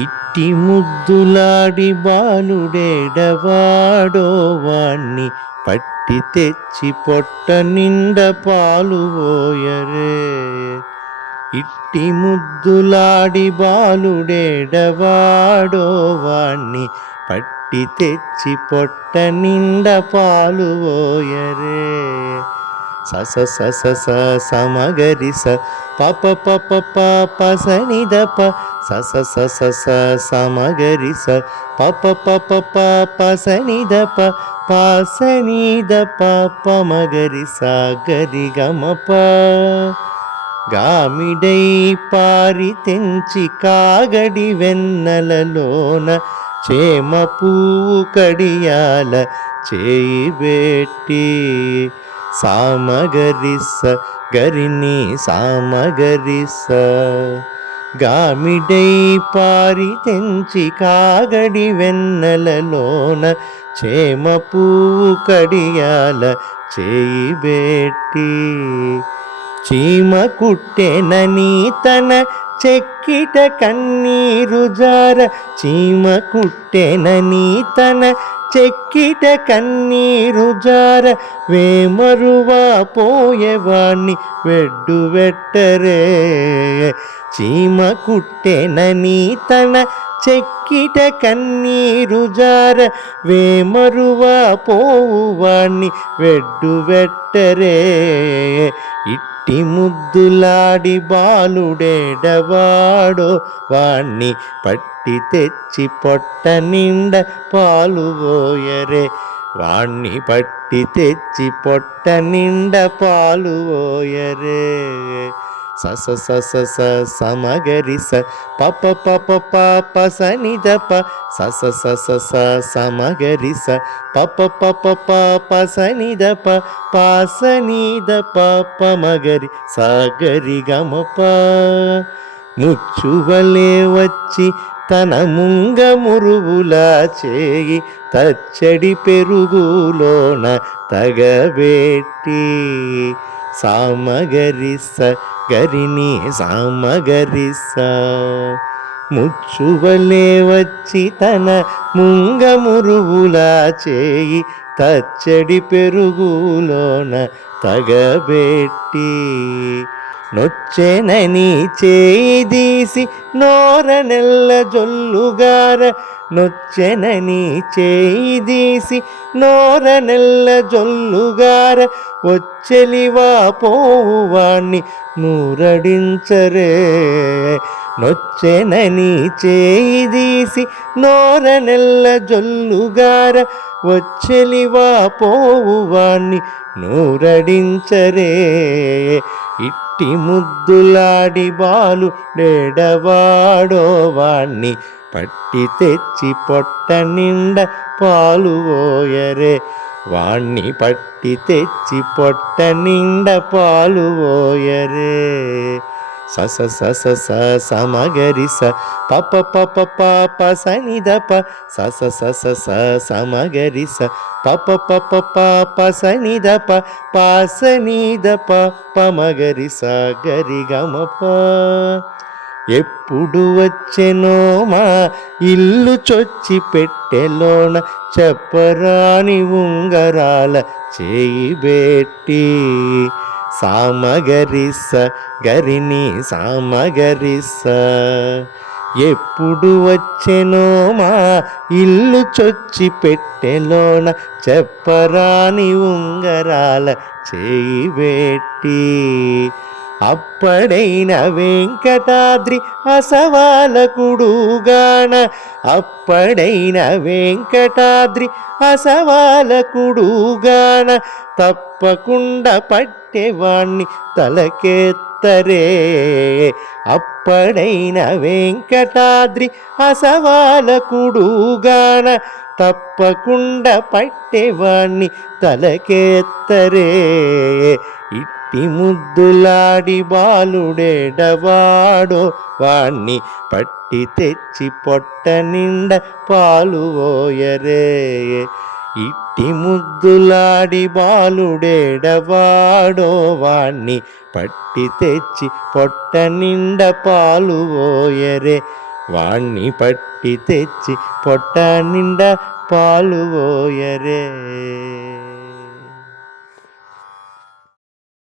ఇట్టి ముద్దులాడి బాలుడేడవాడో వాణ్ణి పట్టి తెచ్చి పొట్ట నిండ పాలు పోయరే. ఇట్టి ముద్దులాడి బాలుడేడవాడో వాణ్ణి పట్టి తెచ్చి పొట్ట నిండ పాలు పోయరే. సస సస స సమగరి స పప పప ప సని ద ప సస సస స సమగరి స పప పప ప సని ద ప సని ద ప మగరి స గరి గమ ప. గామిడై పారి తెంచి కాగడి వెన్నెలలోన చేమ పువ్వు కడియాల చేయి బెట్టి సామగరిస గరిని సామగరిస. గామిడై పారి తెంచి కాగడి వెన్నెలలోన చేమ పువ్వు కడియాల చేయి బెట్టి చీమ కుట్టెనని తన చెక్కిట కన్నీరు జార. చీమ కుట్టెనని తన చెక్కిట కన్నీరు జార. వేమరువా పోయేవాణ్ణి వెడ్డు వెట్టరే. చీమ కుట్టెనని తన చెక్కిట కన్నీరు జార. వేమరువా పోవువాణ్ణి వెడ్డు వెట్టరే. ఇట్టి ముద్దులాడి బాలుడేడవాడో వాణ్ణి పట్టి తెచ్చి పొట్ట నిండ పాలు పోయరే. వాణ్ణి పట్టి తెచ్చి పొట్ట నిండ పాలు పోయరే. సస సస స సమగరి స పప పప ప సని ద ప సస సస స సమగరి స పప పప ప సని ద ప సని ద ప మగరి స గరి గమ ప. ముచ్చువలే వచ్చి తన ముంగ మురుగులా చేయి తచ్చడి పెరుగులోన తగబెట్టి సామగరిస గరిని సామగరిస. ముచ్చువలే వచ్చి తన ముంగ మురుగులా చేయి తచ్చడి పెరుగులోన తగబెట్టి నొచ్చెనని చేయి దీసి నోర నెల్ల జొల్లుగార. నొచ్చెనని చేయి దీసి నోర నెల్ల జొల్లుగార. వచ్చెలివా పోవువాణ్ణి నూరడించరే. నొచ్చెనని చేయి దీసి నోర నెల్ల జొల్లుగార. వచ్చెలివా పోవువాణ్ణి నూరడించరే. ఇట్టి ముద్దులాడి బాలుడేడవాడో వాణ్ణి పట్టి తెచ్చి పొట్ట నిండ పాలు పోయరే. వాణ్ణి పట్టి తెచ్చి పొట్ట నిండ పాలు పోయరే. సస సస స సమగరి స పప పప ప సని ద ప సస సస స సమగరి స పప పప ప సని ద ప సని ద ప మగరి స గరి గమ ప. ఎప్పుడు వచ్చెనో మా ఇల్లు చొచ్చి పెట్టెలోన చెప్పరాని ఉంగరాల చేయి బెట్టి సామగరిస గరిని సామగరిస. ఎప్పుడు వచ్చెనో మా ఇల్లు చొచ్చి పెట్టెలోన చెప్పరాని ఉంగరాల చేయి బెట్టి అప్పడైన వెంకటాద్రి అసవాలకుడుగాన. అప్పడైన వెంకటాద్రి అసవాలకుడుగాన. తప్పకుండా పట్టెవాణ్ణి తలకెత్తరే. అప్పడైన వెంకటాద్రి అసవాలకుడుగాన. తప్పకుండా పట్టెవాణ్ణి తలకెత్తరే. ఇట్టి ముద్దులాడి బాలుడేడవాడో వాణ్ణి పట్టి తెచ్చి పొట్ట నిండ పాలు పోయరే. ఇట్టి ముద్దులాడి బాలుడేడవాడో వాణ్ణి పట్టి తెచ్చి పొట్ట నిండ పాలు పోయరే. వాణ్ణి పట్టి తెచ్చి పొట్ట నిండా పాలు పోయరే.